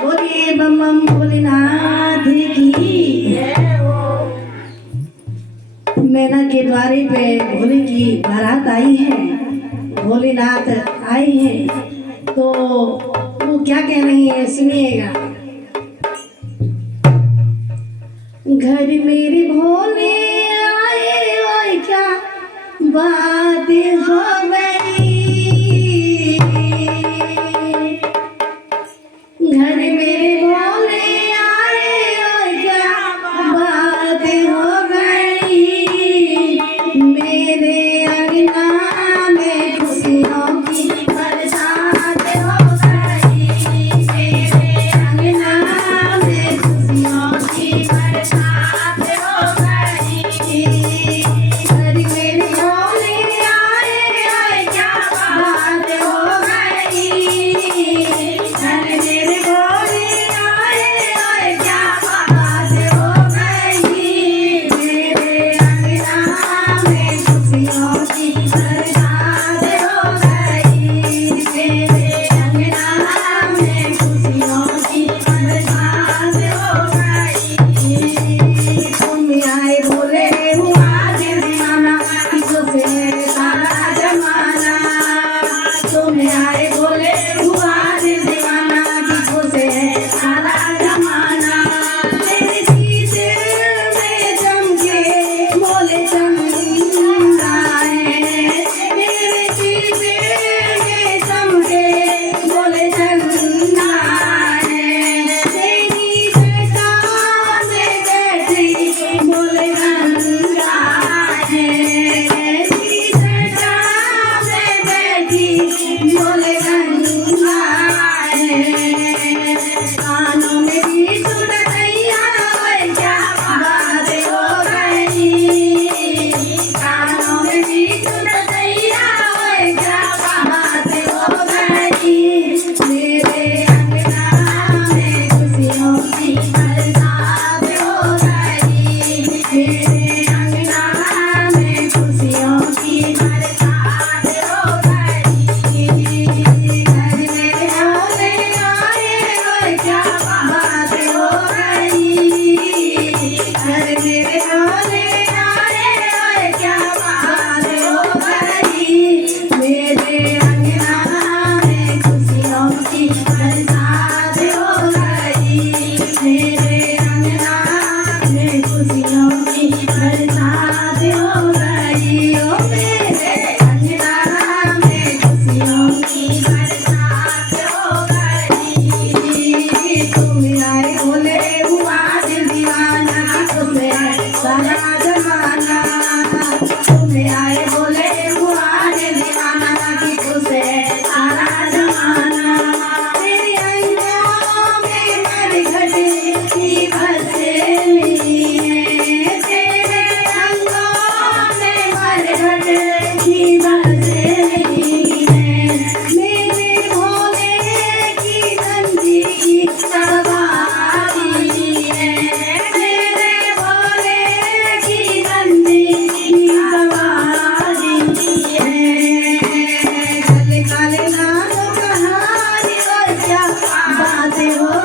बोलिए बम बम भोलेनाथ की। मैना के द्वारे पे भोले की बारात आई है, भोलेनाथ आए हैं, तो वो क्या कह रही है सुनिएगा। घर मेरे भोले आए और क्या बात हो गई, घर मेरे भोले आए और क्या बात हो गई, मेरे अंगना में खुशियों की बरसात हो गई, मेरे अंगना में खुशियों की बरसात हो गई, घर मेरे भोले आए और क्या बात हो गई, घर मेरे भोले आए और क्या बात हो गई, मेरे अंगना में खुशियों की बरसात हो गई, मेरे अंगना में खुशियों की बरसात हो गई। तुम आए भोले हुआ दिल दीवाना, किसो से सारा जमाना, तुम आए भोले हुआ दिल दीवाना, किसो से सारा जमाना, मेरे सीने में चमके भोले चमका है, मेरे सीने में चमके भोले चमका है, तेरी जटा में बैठी भोले गंगा है, तेरी जटा में बैठी भोले गंगा है, कानों में भी सुन रैया और क्या बात हो गई, कानों में भी सुन रैया और क्या बात हो गई, मेरे अंगना में खुशियों की बरसात हो गई, मेरे अंगना में खुशियों की बरसात हो गई, घर मेरे भोले आए और क्या बात हो गई, घर मेरे भोले आए और क्या बात हो गई, मेरे अंगना में खुशियों की बरसात हो गई, मेरे अंगना में खुशियों की बरसात हो गई, ओ मेरे अंगना में खुशियों की बरसात हो गई। तुम आए भोले हुआ दिल दीवाना, तुम सारा जमाना, तुम आए भोले हुआ दिल दीवाना, तुम सारा जमाना, तेरी आँखों में मरघट की बसेली है, तेरे अंगों में मरघट की बसेली है, मेरे भोले की नंदी की सवारी है, मेरे भोले की नंदी की सवारी है, काले काले नागों कहानी और क्या बात हो